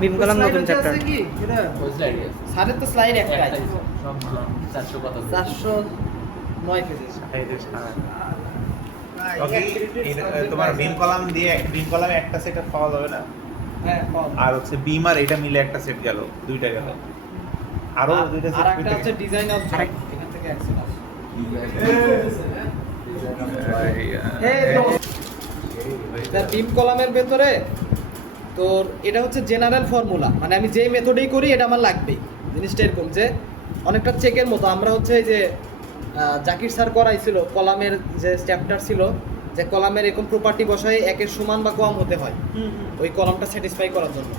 বিম column নতুন chapter কি এটা ওই স্লাইডে স্যারের তো স্লাইড একটাই সব 400 কত 409 পেজে তোমার বিম কলাম দিয়ে বিম কলামে একটা সেট পাওয়া যাবে না, হ্যাঁ আর হচ্ছে বিম আর এটা মিলে একটা সেট গেল, দুইটা গেল, আরো দুইটা আর সেট একটা হচ্ছে ডিজাইন অফ এখান থেকে অ্যাকসেস আসে বিম কলামের ভেতরে তোর এটা হচ্ছে জেনারেল ফর্মুলা, মানে আমি যেই মেথডেই করি এটা আমার লাগবেই। জিনিসটা এরকম যে অনেকটা চেকের মতো। আমরা হচ্ছে এই যে জাকির স্যার করাইছিল কলামের যে চ্যাপ্টার ছিল, যে কলামের এরকম প্রপার্টি বসায় একের সমান বা কম হতে হয় ওই কলামটা স্যাটিসফাই করার জন্য।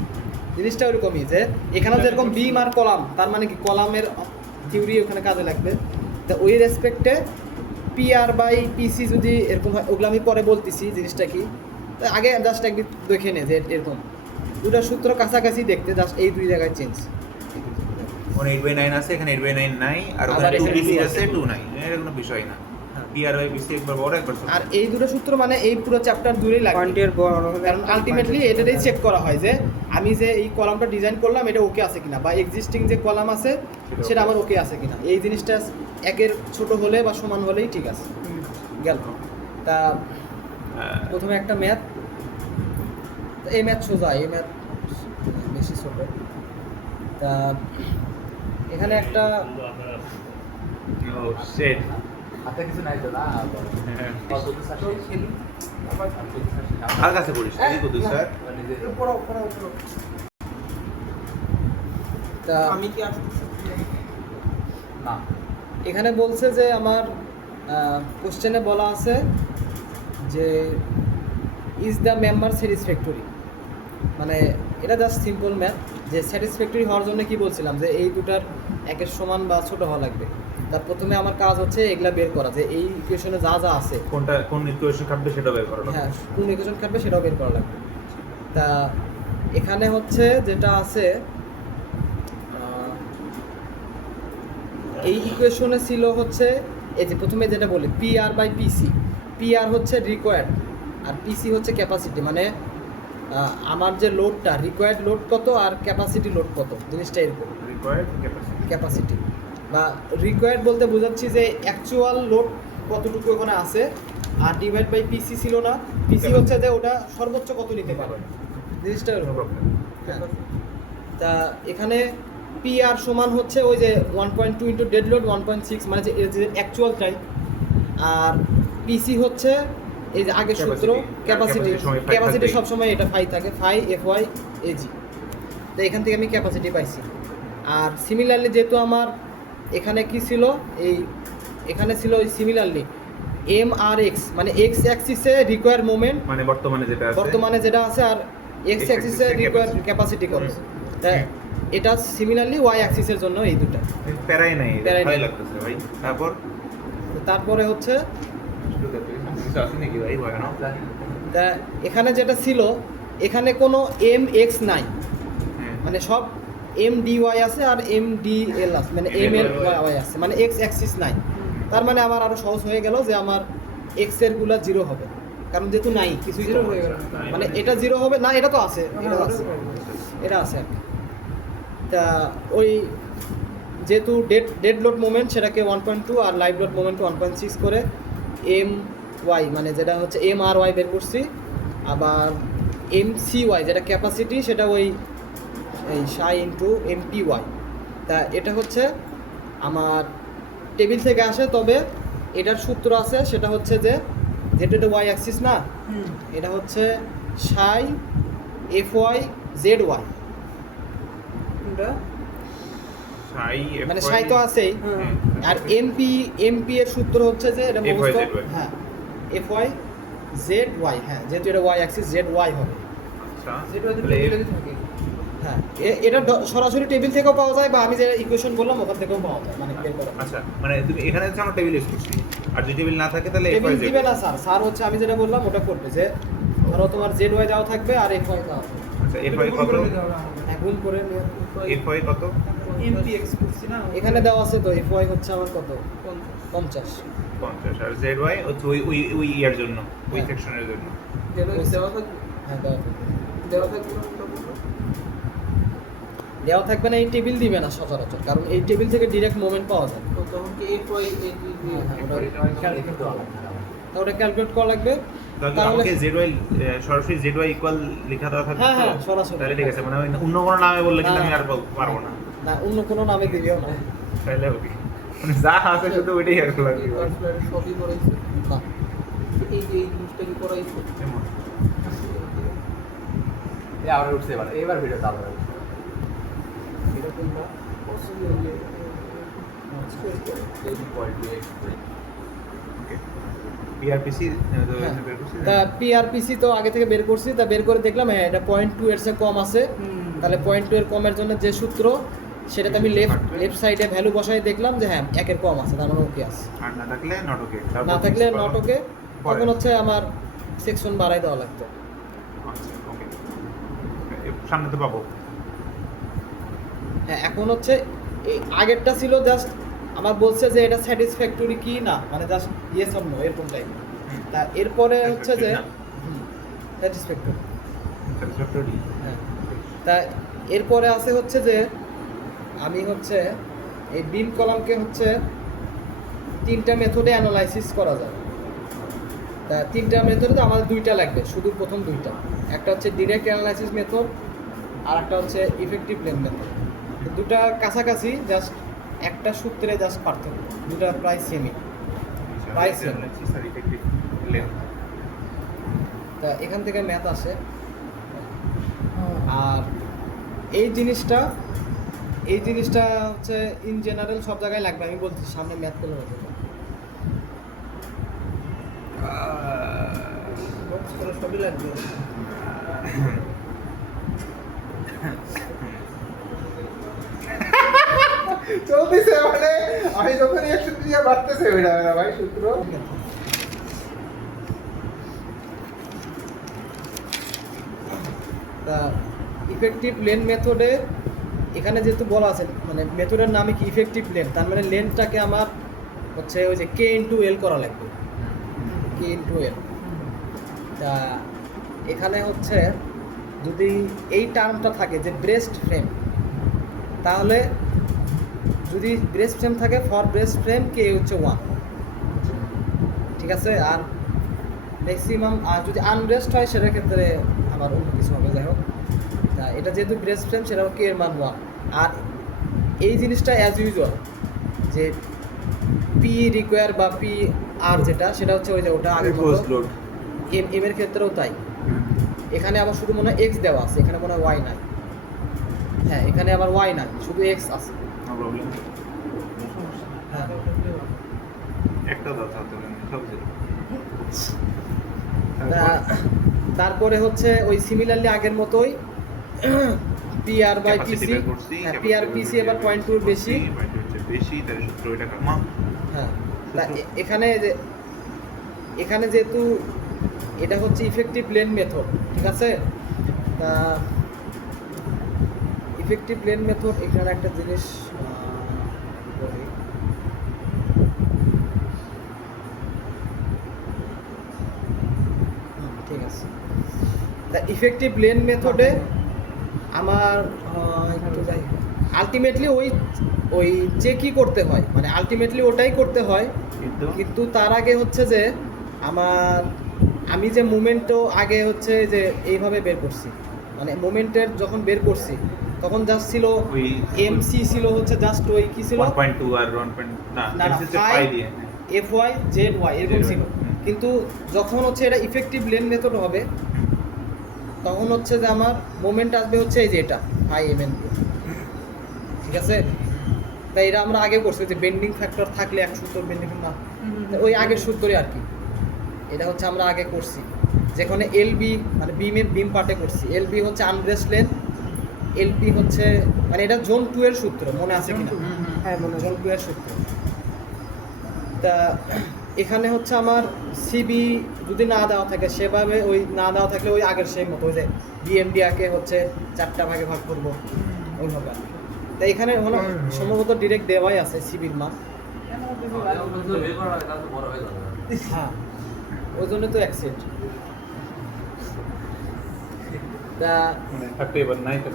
জিনিসটা ওইরকমই যে এখানেও যেরকম বিম আর কলাম, তার মানে কি কলামের থিওরি ওখানে কাজে লাগবে। তা ওই রেসপেক্টে পি আর বাই পিসি যদি এরকম হয়, ওগুলো আমি পরে বলতেছি জিনিসটা কি। আগে জাস্ট একদিন দেখে নে যে এরকম দুটো সূত্র কাছাকাছি দেখতে, জাস্ট এই দুই জায়গায় চেঞ্জ। ওখানে 8/9 আছে, এখানে 8/9 নাই, আর আবার ওখানে 2 এখানে পিসি 2 আছে, 2 নাই, এর কোনো বিষয় না। পি আর বাই পিসি একবার বড় একবার ছোট। আর এই দুটো সূত্র মানে এই পুরো চ্যাপ্টার দূরেই লাগবে, পয়েন্টের বড় কারণ আলটিমেটলি এটাতেই চেক করা হয় যে আমি যে এই কলামটা ডিজাইন করলাম এটা ওকে আছে কিনা, বা এক্সিস্টিং যে কলাম আছে সেটা আমার ওকে আছে কিনা। এই জিনিসটা একের ছোট হলে বা সমান হলেই ঠিক আছে গেল। তা প্রথমে একটা ম্যাথ, এই ম্যাথ সোজা, এই ম্যাথ বেশি ছোট। তা এখানে একটা ও শিট, হাতে কিছু নাই তো না কত তো সাথে খেলি আবার আর কাছে পড়িস এই কত স্যার। তা আমি কি আসতেছি না এখানে বলছে যে আমার কোশ্চেনে বলা আছে যে ইজ দ্য মেম্বার স্যাটিসফ্যাক্টরি, মানে এটা জাস্ট সিম্পল ম্যাথ। যে স্যাটিসফ্যাক্টরি হওয়ার জন্য কি বলছিলাম যে এই দুটার একের সমান বা ছোট হওয়া লাগবে। তার প্রথমে আমার কাজ হচ্ছে এগুলা বের করা, যে এই ইকুয়েশনে যা যা আছে, কোনটা কোন ইকুয়েশন খাটবে সেটা বের করো। হ্যাঁ কোন ইকুয়েশন কাটবে সেটাও বের করা লাগবে। তা এখানে হচ্ছে যেটা আছে এই ইকুয়েশনে ছিল হচ্ছে এই যে প্রথমে যেটা বলি P R by PC. P R হচ্ছে রিকোয়ার্ড আর পিসি হচ্ছে ক্যাপাসিটি, মানে আমার যে লোডটা রিকোয়ার্ড লোড কত আর ক্যাপাসিটি লোড কত, জিনিসটা এরকম। রিকোয়ার্ড ক্যাপাসিটি, ক্যাপাসিটি বা রিকোয়ার্ড বলতে বোঝাচ্ছি যে অ্যাকচুয়াল লোড কতটুকু ওখানে আছে, আর ডিভাইড বাই পিসি ছিল না, পিসি হচ্ছে যে ওটা সর্বোচ্চ কত নিতে পারবে, জিনিসটা এরকম। হ্যাঁ। তা এখানে পি আর সমান হচ্ছে ওই যে 1.2 ইন্টু ডেড লোড 1.6, মানে যে অ্যাকচুয়াল টাইম। আর পিসি হচ্ছে এই যে আগের সূত্র ক্যাপাসিটি, ক্যাপাসিটি সবসময় এটা ফাই থাকে, ফাই এফ ওয়াই এজি। তো এখান থেকে আমি ক্যাপাসিটি পাইছি। আর সিমিলারলি যেহেতু আমার এখানে কি ছিল, এই এখানে ছিল সিমিলারলি এম আর এক্স, মানে এক্স অ্যাক্সিসে রিকোয়ার মোমেন্ট মানে বর্তমানে যেটা আছে, আর এক্স অ্যাক্সিসে রিকোয়ার ক্যাপাসিটি কত। তাই এটা সিমিলারলি ওয়াই অ্যাক্সিসের জন্য এই দুটো প্যারাই নাই, প্যারাই ভালো নাই। লাগতেছে ভাই। তারপরে হচ্ছে কিছু আছে নাকি ভাই ভয়ানো? তা এখানে যেটা ছিল, এখানে কোনো এম এক্স নাই, হ্যাঁ, মানে সব এম ডি ওয়াই আছে আর এম ডি এল আছে, মানে এম এল ওয়াই আছে, মানে এক্স অ্যাক্সিস নাই। তার মানে আমার আরও সহজ হয়ে গেল যে আমার এক্স এর গুলা জিরো হবে, কারণ যেহেতু নাই কিছুই জিরো হয়ে গেল, মানে এটা জিরো হবে না, এটা তো আছে, এটা আছে। তা ওই যেহেতু ডেড লোড মোমেন্ট সেটাকে 1.2 আর লাইভ লোড মোমেন্ট 1.6 করে এম ওয়াই, মানে যেটা হচ্ছে এম আর ওয়াই বের করছি। আবার এম সি ওয়াই যেটা ক্যাপাসিটি, সেটা ওই এই সাই ইন্টু এম পি ওয়াই। তা এটা হচ্ছে আমার টেবিল থেকে আসে, তবে এটার সূত্র আছে, সেটা হচ্ছে যে যেটা এটা ওয়াই অ্যাক্সিস না, এটা হচ্ছে সাই এফ ওয়াই জেড ওয়াই, মানে সাই তো আছেই। আর এমপি এর সূত্র হচ্ছে যে এটা মুখস্থ, হ্যাঁ এফ ওয়াই জেড ওয়াই, হ্যাঁ যেহেতু এটা ওয়াই অ্যাক্সিস জেড ওয়াই হবে। হ্যাঁ এটা সরাসরি টেবিল থেকেও পাওয়া যায়, বা আমি যে ইকুয়েশন বললাম ওখান থেকেও পাওয়া যায়, মানে বের করা। আচ্ছা, মানে তুমি এখানে হচ্ছে আমরা টেবিল ইউজ করছি, আর যদি টেবিল না থাকে তাহলে টেবিল দিবে না স্যার, স্যার হচ্ছে আমি যেটা বললাম ওটা করবে, যে ধরো তোমার জেড ওয়াই যাওয়া থাকবে আর এফ ওয়াই যাওয়া থাকবে। আচ্ছা, এফআই কত? গুণ করে এফআই কত? এখানে দেওয়া আছে তো, এফ ওয়াই হচ্ছে আমার কত 50, 50, আর জেড ওয়াই হচ্ছে ওই ওই ওই ইয়ার জন্য, ওই হ্যাঁ। সেকশনের জন্য। হ্যাঁ দেওয়া থাকবে। দেওয়া থাকবে না, এই টেবিল দিবে না সচরাচর, কারণ এই টেবিল থেকে ডিরেক্ট মোমেন্ট পাওয়া যায়। তো তখন কি FY তা ওটা ক্যালকুলেট করা লাগবে। তাহলে তাহলে আমাকে ZY সরাসরি ZY ইকুয়াল লেখা দেওয়া থাকবে হ্যাঁ, তো? হ্যাঁ, সরাসরি। তাহলে ঠিক আছে, মানে ওই অন্য কোনো নামে বললে কিন্তু আমি আর পারবো না। না, অন্য কোনো নামে দিবেও না। তাহলে ওকে, মানে যা আছে শুধু ওইটাই আর লাগবে। সবই করাইছে। না, এই যে এই জিনিসটা কি করাইছে? এই আবার উঠছে এবার ভিডিও চালু হবে। এরকম না, possibly এই কোয়ালিটি ওকে, PRPC বের করছি। তা পিআরপিসি তো আগে থেকে বের করছি, তা বের করে দেখলাম হ্যাঁ এটা 0.2 এর চেয়ে কম আছে। তাহলে 0.2 এর কমের জন্য যে সূত্র, সেটাতে আমি লেফট সাইডে ভ্যালু বসাই দেখলাম যে হ্যাঁ 1 এর কম আছে, তার মানে ওকে আছে। আর না থাকলে নট ওকে। না থাকলে নট ওকে, তখন হচ্ছে আমার সেকশন বাড়াই দেওয়া লাগতো। আচ্ছা ওকে, সামনে তো পাবো। হ্যাঁ, এখন হচ্ছে এই আগেরটা ছিল জাস্ট আমার বলছে যে এটা স্যাটিসফ্যাক্টরি কি না, মানে জাস্ট ইয়েস অর নো এরকম টাইপ। তা এরপরে হচ্ছে যে স্যাটিসফ্যাক্টরি, স্যাটিসফ্যাক্টরি। হ্যাঁ। তা এরপরে আছে হচ্ছে যে আমি হচ্ছে এই বিম কলামকে হচ্ছে 3টা মেথডে অ্যানালাইসিস করা যায়। তা 3টা মেথডে আমার 2টা লাগবে, শুধু প্রথম 2টা। একটা হচ্ছে ডিরেক্ট অ্যানালাইসিস মেথড, আর একটা হচ্ছে ইফেক্টিভ প্লেন মেথড। দুটা কাছাকাছি, জাস্ট একটা সূত্রে জাস্ট পার্থক্য, দুটা প্রায় সেমই। প্রায় সেম। তা এখান থেকে ম্যাথ আসে। আর এই জিনিসটা হচ্ছে ইন জেনারেল সব জায়গায় লাগবে, আমি বলছি সামনে ম্যাথ পেলে হবে। সবই লাগবে। চলতেছে, মানে আমি যখন একশো দিয়ে বাড়তেছে ওইটা ভাই সূত্র। তা ইফেক্টিভ লেন মেথডে এখানে যেহেতু বলা আছে, মানে মেথডের নামে কি ইফেক্টিভ লেন, তার মানে লেনটাকে আমার হচ্ছে ওই যে K/L করা লাগবে, K/L। তা এখানে হচ্ছে যদি এই টার্মটা থাকে যে ব্রেস্ট ফ্রেম, তাহলে যদি ব্রেস্ট ফ্রেম থাকে ফর ব্রেস্ট ফ্রেম কে হচ্ছে 1, ঠিক আছে। আর ম্যাক্সিমাম, আর যদি আনব্রেস্ট হয় সেটার ক্ষেত্রে আমার অন্য কিছু হবে, যাই হোক। তা এটা যেহেতু ব্রেস্ট ফ্রেম, সেটা কে এর মান 1। আর এই জিনিসটা অ্যাজ ইউজুয়াল যে পি রিকোয়ার বা পি আর যেটা, সেটা হচ্ছে ওই যে ওটা আগে এম এর ক্ষেত্রেও তাই। এখানে আবার শুধু মনে হয় এক্স দেওয়া আছে, এখানে মনে হয় ওয়াই নাই। হ্যাঁ, এখানে আবার ওয়াই নাই, শুধু এক্স আছে। No problem. হ্যাঁ, একটা দাও তাহলে সব জিরো। তারপরে হচ্ছে ওই সিমিলারলি আগের মতোই পিআর বাই পিসি, পিআর পিসি এবার 0.2 বেশি। বেশি তাহলে সূত্র এটা কামা। হ্যাঁ, এখানে যেহেতু এটা হচ্ছে ইফেক্টিভ লেন মেথড, ঠিক আছে। তা ইফেক্টিভ লেন মেথড, এখানে একটা জিনিস বলি। ঠিক আছে, তা ইফেক্টিভ লেন মেথডে আমার একটু যাই, আলটিমেটলি ওই চেকই করতে হয়, মানে আলটিমেটলি ওটাই করতে হয়। কিন্তু তার আগে হচ্ছে যে আমি যে মুভমেন্টও আগে হচ্ছে যে এইভাবে বের করছি, মানে মুভমেন্টের যখন বের করছি তখন জাস্ট ছিল ওই এমসি ছিল হচ্ছে জাস্ট ওই কি ছিল 1.2 আর 1. না না, এমসি তে পাই দিয়ে। FY ZY এরকম ছিল। কিন্তু যখন হচ্ছে এটা ইফেক্টিভ লেন মেথড হবে, তখন হচ্ছে যে আমার মোমেন্ট আসবে হচ্ছে এই যে এটা IMN, ঠিক আছে। তাই এটা আমরা আগে করছি যে বেন্ডিং ফ্যাক্টর থাকলে 170 বেন্ডিং না, ওই আগের সূত্রই আর কি। এটা হচ্ছে আমরা আগে করছি যেখানে এলবি মানে বিম পার্টে করছি। এলবি হচ্ছে আনব্রেস্ট লেন, এলপি হচ্ছে মানে এটা জোন 2 এর সূত্র, মনে আছে কিনা? হ্যাঁ, মনে জোন 2 এর সূত্র। তা এখানে হচ্ছে আমার সিবি যদি না দেওয়া থাকে সেভাবে, ওই না দেওয়া থাকলে ওই আগের সেই মতো ওই যে বিএমডিআকে হচ্ছে 4টা ভাগে ভাগ করবো ওইভাবে। তা এখানে হলো সম্ভবত ডিরেক্ট দেওয়াই আছে সিবির মান। হ্যাঁ, ওই জন্য তো অ্যাক্সেন্ট। তা থাকতে এবার নাই তো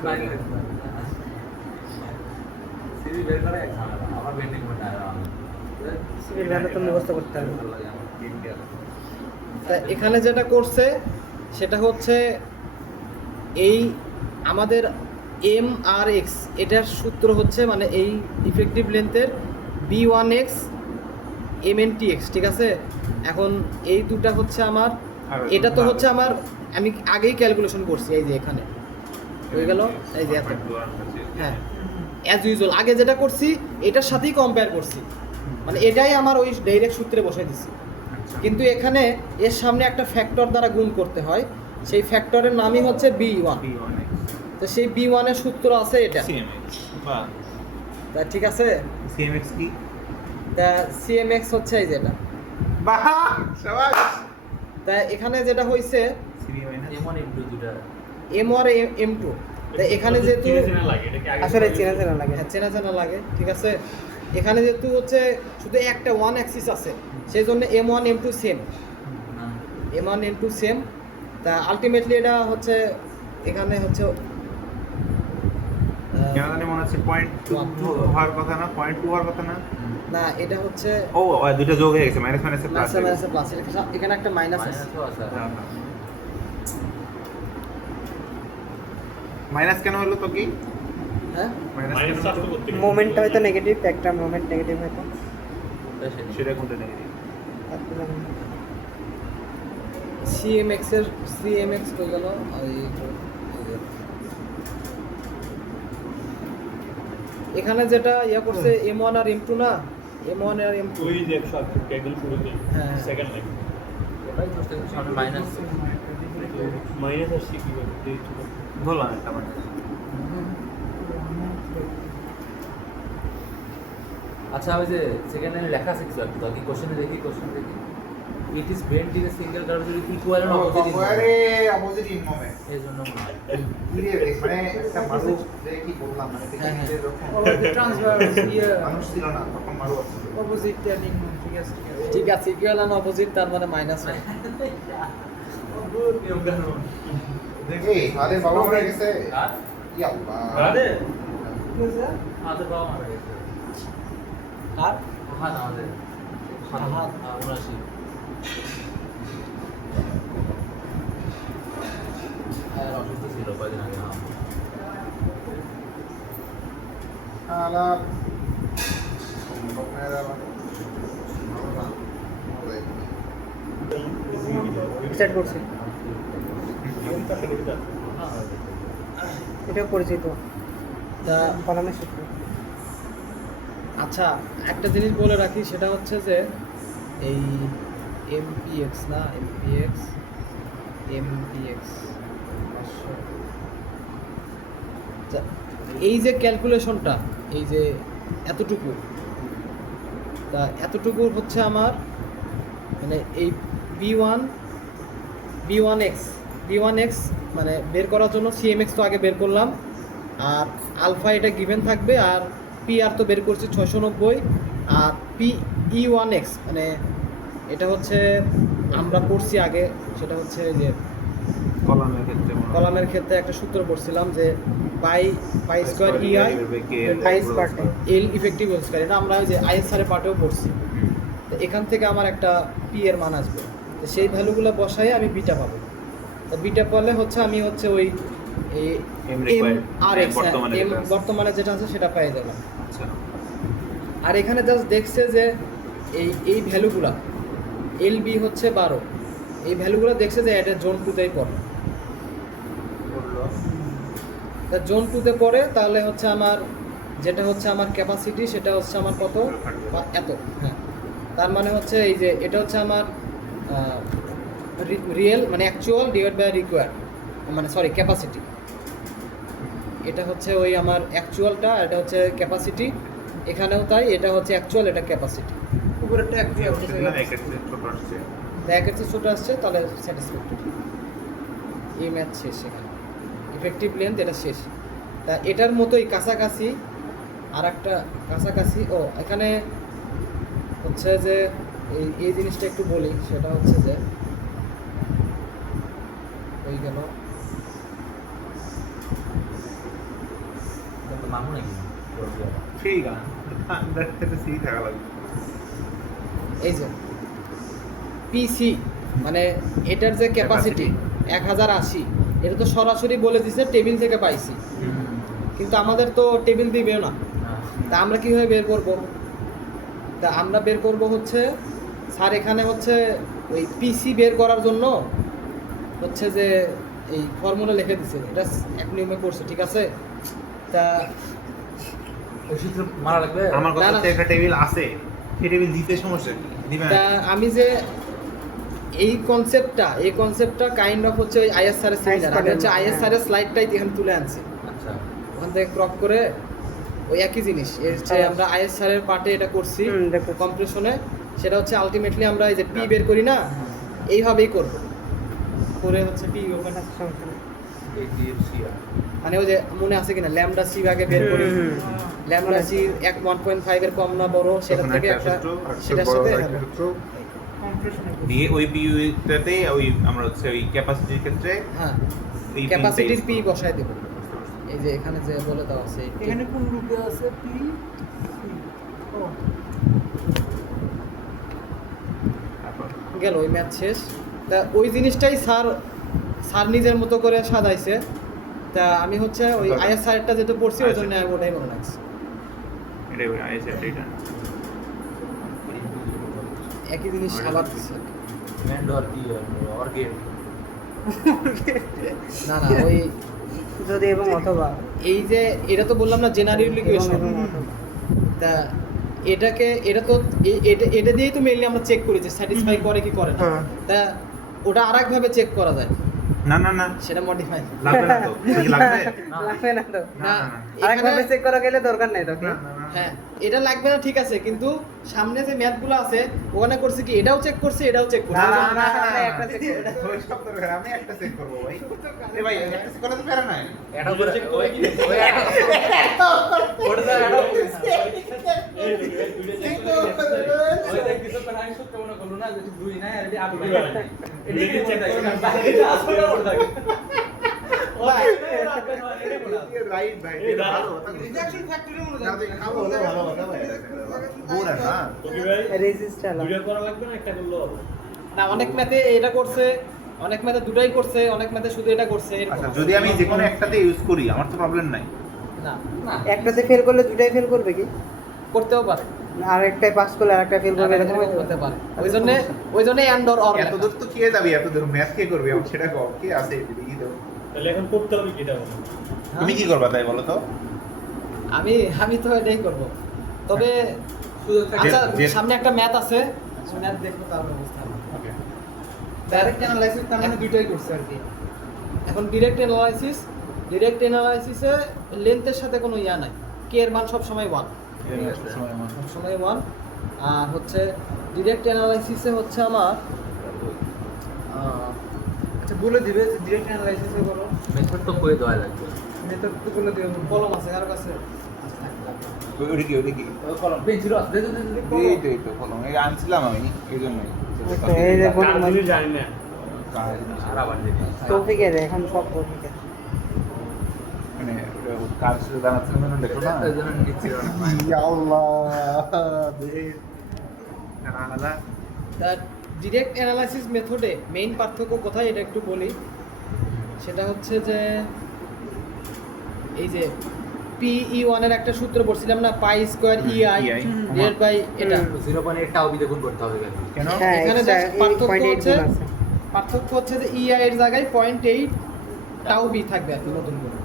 সিরিজ বের করে এক ঝামেলা আমার বেন্ডিং মনে হয় সিভিল ভ্যালু তো মুখস্থ করতে হবে। ভালো লাগে আমার ইন্ডিয়ান তা এখানে যেটা করছে সেটা হচ্ছে এই আমাদের এম আর এক্স এটার সূত্র হচ্ছে মানে এই ইফেক্টিভ লেন্থের B1X MNTX, ঠিক আছে। এখন এই দুটা হচ্ছে আমার, আর এটা তো হচ্ছে আমার আমি আগেই ক্যালকুলেশন করছি, এই যে এখানে হয়ে গেল, এই যে এত, হ্যাঁ অ্যাজ ইউজুয়াল আগে যেটা করছি এটার সাথেই কম্পেয়ার করছি, মানে এটাই আমার ওই ডাইরেক্ট সূত্রে বসাই দিচ্ছি। কিন্তু এখানে এর সামনে একটা ফ্যাক্টর দ্বারা গুণ করতে হয়, সেই ফ্যাক্টরের নামই হচ্ছে B1। তো সেই B1 এর সূত্র আছে এটা, CMX বাহ তা ঠিক আছে। CMX কি তা CMX হচ্ছে এই যেটা, বাহ শাবাশ তা এখানে যেটা হয়েছে CB মাইনাস এমন একটু দুটা M1 M2, তা এখানে যেহেতু আসলে চেনা চেনা লাগে। হ্যাঁ, চেনা চেনা লাগে, ঠিক আছে। এখানে যেহেতু হচ্ছে শুধু একটা ওয়ান অ্যাক্সিস আছে, সেই জন্য M1 M2 সেম, না M1 M2 সেম। তা আলটিমেটলি এটা হচ্ছে এখানে হচ্ছে কেন জানি মনে হচ্ছে পয়েন্ট হওয়ার কথা না, পয়েন্ট টু হওয়ার কথা না। না এটা হচ্ছে ও দুটো যোগ হয়ে গেছে, মাইনাস মাইনাসে প্লাস মাইনাসে মাইনাসে প্লাস, এখানে একটা মাইনাস আছে। মাইনাসও আছে মাইনাস কেন হলো তো কি হ্যাঁ মাইনাস মোমেন্টটা হয়তো নেগেটিভ, একটা মোমেন্ট নেগেটিভ হয়তো। সেটা কোনটা নেগেটিভ? CMX এর CMX হয়ে গেল এখানে যেটা ইয়া করছে M1 আর M2 না, M1 আর M2 ওই যে 100 ক্যান্ডেল শুরুতে হ্যাঁ। সেকেন্ড লাইন ওটাই তো সামনে মাইনাস মাইনাস আসছে কি বলে বললাম একটা মাইনাস। আচ্ছা ওই যে সেকেন্ড লাইনে লেখা আছে কিছু একটা কি কোশ্চেনে দেখি it is bent in a single curve যদি equal and opposite opposite in moment এই জন্য মনে হয় মানে একটা মারু যে কি বললাম মানে হ্যাঁ, হ্যাঁ। ট্রান্সফার ইয়ে মানুষ ছিল না তখন মারু আছে। অপোজিট টার্নিং, ঠিক আছে ঠিক আছে, ইকুয়াল এন্ড অপোজিট তার মানে মাইনাস হয়। দেখি আদের বাবা মারা গেছে আর কি আল্লাহ আরে আমাদের বাবা মারা গেছে আর হ্যাঁ আমাদের ফাহাদ। 79 আর অসুস্থ ছিল কয়েকদিন আগে আলাপ স্টার্ট করছি, এটা পরিচিত তা কলামের সূত্র। আচ্ছা একটা জিনিস বলে রাখি, সেটা হচ্ছে যে এই MPX না MPX আচ্ছা, এই যে ক্যালকুলেশনটা এই যে এতটুকু, তা এতটুকু হচ্ছে আমার মানে এই B1X মানে বের করার জন্য CMX তো আগে বের করলাম, আর আলফা এটা গিভেন থাকবে, আর PR তো বের করছি 690, আর PE1X মানে এটা হচ্ছে আমরা পড়ছি আগে, সেটা হচ্ছে যে কলামের ক্ষেত্রে মনে হয়। কলামের ক্ষেত্রে একটা সূত্র পড়ছিলাম যে pi square EI pi square L effective whole square, এটা আমরা ওই যে ISR এর পার্টেও পড়ছি। তো এখান থেকে আমার একটা P এর মান আসবে, তো সেই ভ্যালুগুলো বসাই আমি বিটা পাবো। তো বিটা পেলে হচ্ছে আমি হচ্ছে ওই M required, MRX বর্তমানে যেটা আছে। বর্তমানে যেটা আছে সেটা পেয়ে যাবেন। আচ্ছা আর এখানে জাস্ট দেখছে যে এই ভ্যালুগুলা LB হচ্ছে 12, এই ভ্যালুগুলো দেখছে যে এটা জোন 2তেই পড়ে, করলো তা জোন 2তে পড়ে, তাহলে হচ্ছে আমার যেটা হচ্ছে আমার ক্যাপাসিটি সেটা হচ্ছে আমার কত এত, হ্যাঁ। তার মানে হচ্ছে এই যে এটা হচ্ছে আমার রিয়েল মানে অ্যাকচুয়াল ডিভাইড বাই রিকোয়ার্ড, মানে সরি ক্যাপাসিটি, এটা হচ্ছে ওই আমার অ্যাকচুয়ালটা, এটা হচ্ছে ক্যাপাসিটি, এখানেও তাই, এটা হচ্ছে অ্যাকচুয়াল, এটা ক্যাপাসিটি। উপরেরটা একটু সেটা একের চেয়ে ছোট আসছে। ব্যাকের চেয়ে ছোটো আসছে, তাহলে স্যাটিসফ্যাক্টরি, এই ম্যাচ শেষ, এখানে ইফেক্টিভ লেন্থ এটা শেষ। তা এটার মতোই কাছাকাছি আর একটা কাছাকাছি, ও এখানে হচ্ছে যে এই জিনিসটা একটু বলি, সেটা হচ্ছে যে হয়ে গেল মামু নাকি ফ্রি গান ফ্রি থাকা লাগবে। এই যে পিসি মানে এটার যে ক্যাপাসিটি 1080, এটা তো সরাসরি বলে দিছে টেবিল থেকে পাইছি, কিন্তু আমাদের তো টেবিল দিবেও না। তা আমরা কীভাবে বের করব? তা আমরা বের করব হচ্ছে, স্যার এখানে হচ্ছে ওই পিসি বের করার জন্য হচ্ছে যে এই ফর্মুলা লিখে দিছে, এটা এক নিয়মে করছে, ঠিক আছে? তা ওই সূত্র মারা লাগবে। আমার কথা না, না। হচ্ছে একটা টেবিল আছে, সেই টেবিল দিতে সমস্যা কি? দিবে না? তা আমি যে এই কনসেপ্টটা কাইন্ড অফ হচ্ছে ওই আইএস স্যারের সিমিলার। আমি হচ্ছে আইএস স্যারের স্লাইডটাই এখানে তুলে আনছি, আচ্ছা ওখান থেকে ক্রপ করে ওই একই জিনিস এর হচ্ছে আমরা আইএস স্যারের পার্টে এটা করছি দেখো। কম্প্রেশনে। সেটা হচ্ছে আলটিমেটলি আমরা এই যে পি বের করি না, এইভাবেই করব, করে হচ্ছে পি ওখানে সমস্যা নেই। মানে ওই যে মনে আছে কিনা ল্যামডা সি ভাগে বের করি, ল্যামডা সি 1.5 এর কম না বড়, সেটা তখন থেকে একটা একটা সূত্র, আর সেটার বড় সাথে একটা সূত্র কম্প্রেশনে দিয়ে ওই পিইউটাতে ওই আমরা হচ্ছে ওই ক্যাপাসিটির ক্ষেত্রে হ্যাঁ এই ক্যাপাসিটির পি pin টা বসায় দেব। এই যে এখানে যে বলে দেওয়া আছে এই এখানে কোন রূপে আছে পি? ও গেল ওই ম্যাচ শেষ। তা ওই জিনিসটাই স্যার নিজের মতো করে সাজাইছে। তা আমি হচ্ছে ওই আইএস স্যারটা যেহেতু পড়ছি ওই জন্য আমি ওটাই মনে রাখছি। এটাই ওই আইএসএ এটা একই জিনিস আবার দিচ্ছে। ব্যান্ড আর কি অর্গেন না না ওই যদি এবং অথবা এই যে এটা তো বললাম না জেনারেলি ইকুয়েশন, এবং অথবা তা এটা তো এটা দিয়েই তো মেইনলি আমরা চেক করি যে স্যাটিসফাই করে কি করে না। হ্যাঁ। তা ওটা আরেকভাবে চেক করা যায়, না না না সেটা মডিফাই। লাগবে না তো এটা কি লাগবে? লাগবে না তো। না, আরেকভাবে চেক করা গেলে দরকার নাই তো কি? না, না, না। হ্যাঁ এটা লাগবে না ঠিক আছে, কিন্তু সামনে যে ম্যাথগুলো আছে ওখানে করছে কি এটাও চেক করছে এটাও চেক করছে। না, না, না, আমরা না, একটা check করবো। ওই সব দরকার, আমি একটা চেক করব ভাই। এ ভাই একটা চেক করা তো পারে না। এটা করে ওই ওটা ওই দেখ কিছু তো নাই সত্য মনে করলো না যে দুই নাই আর এটা আপনি এটা চেক করে বাকিটা আসলে ওটা থাকে রাইট ভাই এটা ভালো কথা। রিজেকশন ফ্যাক্টরি না, তো এটা খাবো, ওটা ভালো কথা ভাই। বোরা না। ওকে ভাই রেজিস্টার ভিডিও করা লাগবে না, একটা করলেও হবে। না অনেক ম্যাথে এটা করছে, অনেক ম্যাথে দুটাই করছে, অনেক ম্যাথে শুধু এটা করছে এরকম। আচ্ছা যদি আমি যে কোনো একটাতে ইউজ করি আমার তো প্রবলেম নাই। না একটাতে ফেল করলে দুটাই ফেল করবে কি? করতেও পারে, আর একটাই পাস করলে আরেকটা ফেল করবে এরকম এরকম হতে পারে। ওই জন্য এন্ড অর এত দূর তো কে যাবি, এত দূর ম্যাথ কে করবে আমার সেটা কম কে আছে এদিকে দাও। তাহলে এখন করতে হবে কি এটা বলো? তুমি কি করবা তাই বলো তো? আমি তো এটাই করব। তবে সুযোগ থাকে আচ্ছা যে- সামনে একটা ম্যাথ আছে, ম্যাথ দেখবো তারপর বুঝতে হবে। ওকে ডাইরেক্ট অ্যানালাইসিস তার মানে দুটোই করছে আর কি। এখন ডিরেক্ট অ্যানালাইসিসে লেন্থের সাথে কোনো ইয়া নাই, কে এর মান সব সময় 1, সব সময় 1। আর হচ্ছে ডিরেক্ট অ্যানালাইসিসে হচ্ছে আমার আচ্ছা বলে দিবে যে ডিরেক্ট অ্যানালাইসিসে করো মেথড তো কই দেওয়া লাগবে। মেথড তো বলে দিবে, কলম আছে কার কাছে? ওই কি ওই কলম পেন্সিল আছে দে দে দে এই তো কলম এই আনছিলাম আমি এই জন্যই আচ্ছা, এই যে কাজ যদি জানি না আর আবার দিবি টপিকের এখন সব টপিকের মানে কাজ শুরু জানাচ্ছিলাম না দেখো না এই জন্য নিচ্ছি অনেক ইয়া আল্লাহ না না না ডিরেক্ট অ্যানালাইসিস মেথডে মেইন পার্থক্য কোথায় এটা একটু বলি। সেটা হচ্ছে যে এই যে PE1 এর একটা সূত্র পড়ছিলাম না, pi square EI divided by এটা। 0.8 টাও বিদেগুন করতে হবে কেন? কেন হ্যাঁ এখানে extra just পার্থক্য 8.8 হচ্ছে গুণ আছে। পার্থক্য হচ্ছে যে EI এর জায়গায় 0.8 টাও বি থাকবে আর কি নতুন করে।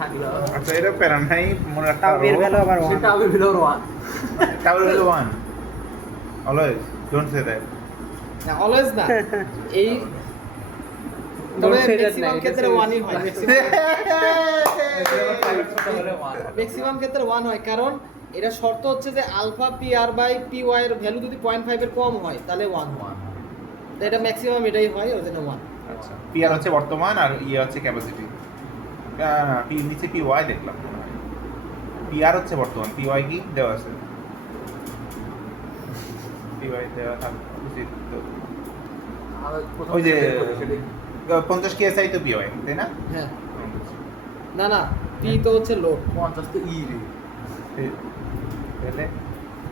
থাকলো আচ্ছা এটা প্যারা নাই মনে রাখতে তাও এর ভ্যালু আবার 1 সেটা হবে ভিতর ওয়ান তাহলে হলো 1 অলওয়েজ ডোন্ট সে দ্যাট না অলওয়েজ না, এই তবে Don't say that ম্যাক্সিমাম না, ক্ষেত্রে এটা 1ই হয়, ম্যাক্সিমাম ক্ষেত্রে 1 হয়, কারণ এটা শর্ত হচ্ছে যে আলফা PR বাই PY এর ভ্যালু যদি 0.5 এর কম হয় তাহলে 1 হয়। তো এটা ম্যাক্সিমাম এটাই হয়, ওই জন্য 1। আচ্ছা পিআর হচ্ছে বর্তমান আর ইয়ে হচ্ছে ক্যাপাসিটি না পি নিচে পিওয়াই দেখলাম পিআর হচ্ছে বর্তমান পিওয়াই কি দেওয়া আছে পিওয়াই দেওয়া থাকবে উচিত তো ওই যে 50 কেএসআই তো পিওয়াই তাই না হ্যাঁ না না, পি তো হচ্ছে লোড। 50 তো ই রে। তাহলে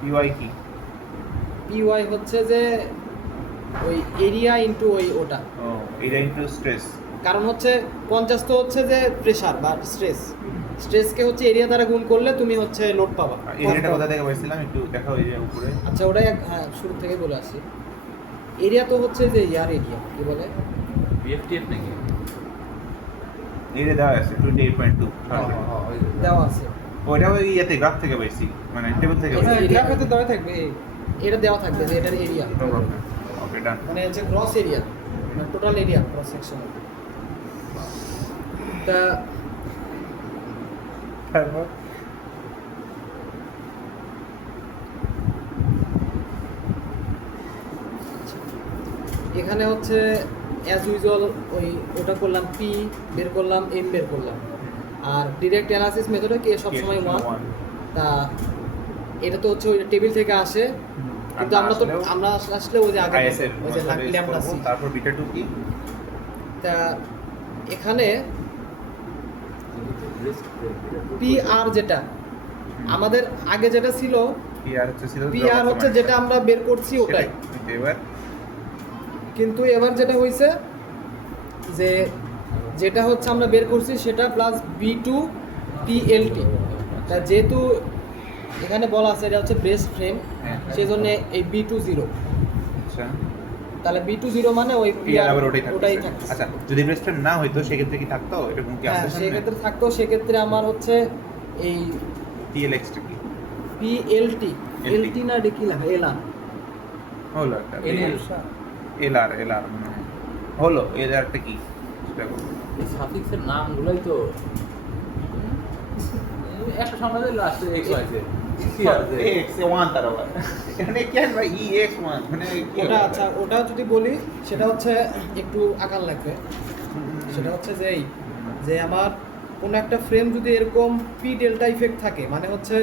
পিওয়াই কি? পিওয়াই হচ্ছে যে ওই এরিয়া ইনটু ওই ওটা, ও এটা ইনটু স্ট্রেস। কারণ হচ্ছে 50 তো হচ্ছে যে প্রেসার বা স্ট্রেস, স্ট্রেসকে হচ্ছে এরিয়া দ্বারা গুণ করলে তুমি হচ্ছে লোড পাবা। এরিয়াটা কোথা থেকে পাইছিলাম একটু দেখাও, এরিয়া উপরে। আচ্ছা ওটাই হ্যাঁ শুরু থেকে বলে আসি। এরিয়া তো হচ্ছে যে ইয়ার এরিয়া কি বলে, বিএফটিএফ নাকি? এরিয়া দেওয়া আছে 28.2। দেওয়া আছে। ওইটা ওই ইয়েতে গ্রাফ থেকে পাইছি, মানে টেবিল থেকে হ্যাঁ, পাইছি। গ্রাফে তো দেওয়া থাকবে, এটা দেওয়া থাকবে যে এটার এরিয়া, ওকে ডান। মানে হচ্ছে গ্রস এরিয়া, মানে টোটাল এরিয়া ক্রস সেকশন। তা তারপর এখানে হচ্ছে অ্যাজ ইউজুয়াল ওই ওটা করলাম, পি বের করলাম, এম বের করলাম, আর ডিরেক্ট অ্যানালাইসিস মেথডে কে সবসময় 1। তা এটা তো হচ্ছে ওই টেবিল থেকে আসে, কিন্তু আমরা আসলে ওই যে আগে আইএস এর ওই যে ল্যামডা সি। তারপর বিটা 2 কি? তা এখানে পি আর যেটা আমাদের আগে যেটা ছিল, পিআর হচ্ছে ছিল পি আর হচ্ছে যেটা আমরা বের করছি ওটাই, এবার কিন্তু এবার যেটা হয়েছে যে যেটা হচ্ছে আমরা বের করছি সেটা প্লাস B2 PLT। তা যেহেতু এখানে বলা আছে এটা হচ্ছে ব্রেস্ট ফ্রেম, হ্যাঁ। সেই জন্য এই B2 0, আচ্ছা তাহলে B2 0 মানে ওই পিআর আবার ওটাই থাকবে। থাকছে। আচ্ছা যদি ব্রেস্ট ফ্রেম না হইতো সেক্ষেত্রে কি থাকতো এরকম কি হ্যাঁ আছে? সেক্ষেত্রে থাকতো, সেক্ষেত্রে আমার হচ্ছে এই টিএলএক্স টা কি PLT LT না কি লাগে এলা হলো একটা NL এলআর মনে হয় হলো। এলআরটা কি সেটা বলো। এই সাফিক্সের নামগুলোই তো একটা সমাজে লাস্টে এক্স আছে। এক্স 1 তার আবার এখানে কি হয় ভাই EX1 মানে কি ওটা। আচ্ছা ওটা যদি বলি সেটা হচ্ছে একটু আকার লাগবে। সেটা হচ্ছে যে এই যে আমার কোনো একটা ফ্রেম যদি এরকম পি ডেল্টা ইফেক্ট থাকে, মানে হচ্ছে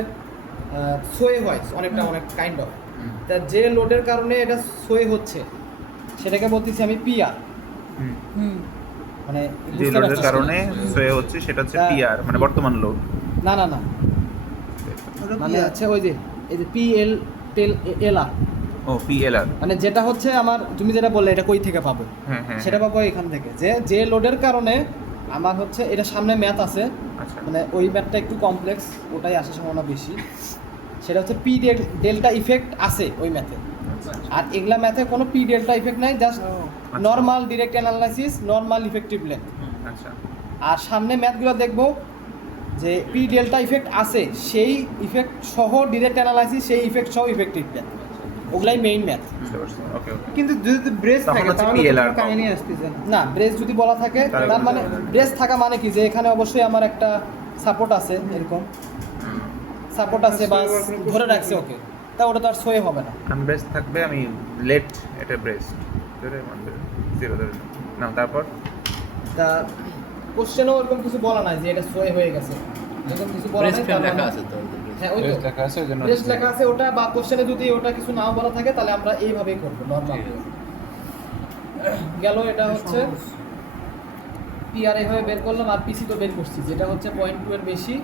সোয়ে হয় অনেকটা, অনেক কাইন্ড অফ, তা যে লোডের কারণে এটা সোয়ে হচ্ছে সেটাকে বলতেছি আমি পিআর। মানে যে বুঝতে লোডের পারছো? কারণে সোয়ে হচ্ছে সেটা হচ্ছে তা- পিআর মানে বর্তমান লোড। না না না, মানে হচ্ছে ওই যে এই যে পিএল টেল এলআর, ও পিএলআর। মানে যেটা হচ্ছে আমার তুমি যেটা বললে এটা কই থেকে পাবো, হ্যাঁ হ্যাঁ সেটা পাবো এখান থেকে, যে লোডের কারণে আমার হচ্ছে এটা সামনে ম্যাথ আছে, আচ্ছা মানে ওই ম্যাথটা একটু কমপ্লেক্স, ওটাই আসার সম্ভাবনা বেশি। সেটা হচ্ছে পি ডেল্টা ইফেক্ট আছে ওই ম্যাথে, আর এগুলা ম্যাথে কোনো পি ডেল্টা ইফেক্ট নাই, just normal direct analysis, normal effective length. আচ্ছা আর সামনে ম্যাথগুলো দেখবো যে পি ডেল্টা ইফেক্ট আছে, সেই ইফেক্ট সহ ডিরেক্ট অ্যানালাইসিস, সেই ইফেক্ট সহ ইফেক্টিভ লেন্থ, ওগুলাই মেইন ম্যাথ। বুঝতে পারছি। ওকে ওকে কিন্তু যদি ব্রেস তখন থাকে হচ্ছে তাহলে PLR তো কাহিনী আসতেছে না। না ব্রেস যদি বলা থাকে তাহলে তার মানে বুঝতে পারলাম। ব্রেস থাকা মানে কি যে এখানে অবশ্যই আমার একটা সাপোর্ট আছে, এরকম সাপোর্ট আছে বা ধরে রাখছে ওকে, তা ওটা তো আর সোয়ে হবে না। আনব্রেস্ট থাকবে, আমি লেট এটা ব্রেস্ট ধরে 0 ধরে নাও। তারপর তা কোশ্চেনও ওরকম কিছু বলা নাই যে এটা সোয়ে হয়ে গেছে, এরকম কিছু বলা ব্রেস্ট নাই। ফ্রেম তার লেখা মানে- আছে তো। হ্যাঁ ওই তো ব্রেস্ট লেখা আছে ওই জন্য ব্রেস্ট লেখা আছে ওটা, বা কোশ্চেনে যদি ওটা কিছু নাও বলা থাকে তাহলে আমরা এইভাবেই করবো নর্মাল। গেল এটা হচ্ছে পিআর এভাবে বের করলাম, আর পিসি তো বের করছি, যেটা হচ্ছে 0.2 এর বেশি,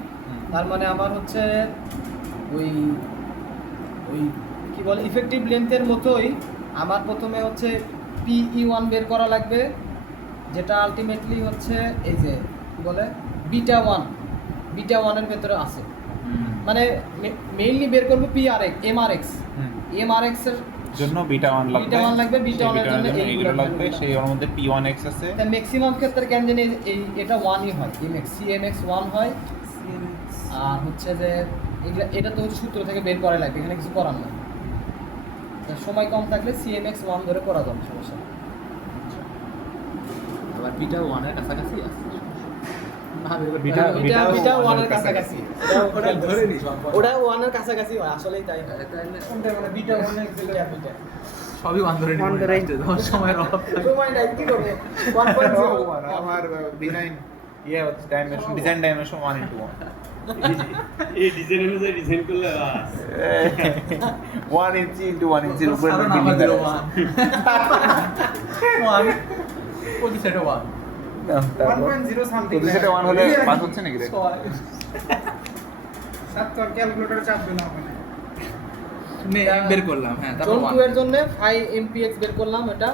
তার মানে আমার হচ্ছে ওই ওই কি বলে ইফেক্টিভ লেন্থের মতোই আমার প্রথমে হচ্ছে PE1 বের করা লাগবে, যেটা আলটিমেটলি হচ্ছে এই যে কি বলে বিটা 1 এর ভেতরে আছে, মানে মেইনলি বের করবো MRX এর জন্য বিটা 1 লাগবে। বিটা 1 লাগবে, বিটা 1 এর জন্য এইগুলো লাগবে। সেই ওর মধ্যে P1X আছে। তা ম্যাক্সিমাম ক্ষেত্রে কেন জানি এই এটা 1ই হয়, CMX 1 হয়। আর হচ্ছে যে এটা তো হচ্ছে সূত্র থেকে বের করা লাগবে, এখানে কিছু করার নাই। তা সময় কম থাকলে CMX 1 ধরে করা যাবে, সমস্যা নেই। আবার বিটা 1 এর কাছাকাছি আছে। না বিটা বিটা 1 এর কাছাকাছি, ওটা ধরে নিস ওটা 1 এর কাছাকাছি হয়, আসলেই তাই হয়। তাহলে কোনটা মানে বিটা 1 এর বিটা সবই 1 ধরে One ধরে নিস। নিস সময়ের অভাব থাকে। সময় নাই কি করবে 1.0 আমার ডিজাইন হচ্ছে ডাইমেনশন, ডিজাইন ডাইমেনশন 1:1 এই ডিজাইন অনুযায়ী ডিজাইন করলে 1 ইঞ্চি into 1 ইঞ্চির উপরে সাধারণ বিল্ডিং আমাদেরও করা 1 প্রতি সেটে 1 1.0 something প্রতিশোধে 1 হলে 5 হচ্ছে নাকি রে? সাত তো ক্যালকুলেটরে চাপবে না ওখানে। বের করলাম, হ্যাঁ, জোন 2 এর জন্য 5 MPX বের করলাম এটা।